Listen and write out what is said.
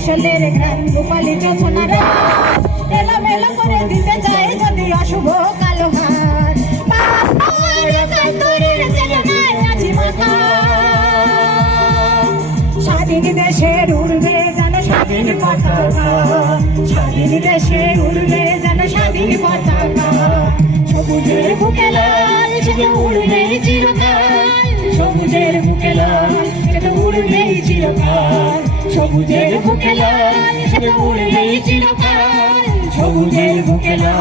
ফসলের ঘ্রাণ রূপালী যমুনারা এলোমেলো করে দিতে চায় যদি অশুভ কালো হাত স্বাধীন দেশের উড়বে যেন স্বাধীন পতাকা, স্বাধীন দেশের উড়বে যেন স্বাধীন পতাকা। সবুজের বুকে লাল সেটা উড়বেই চিরকাল, সবুজের বুকে লাল সেটা উড়বেই চিরকাল, সবুজের বুকে লাল সেটা উড়বেই চিরকাল, সবুজের বুকে লাল।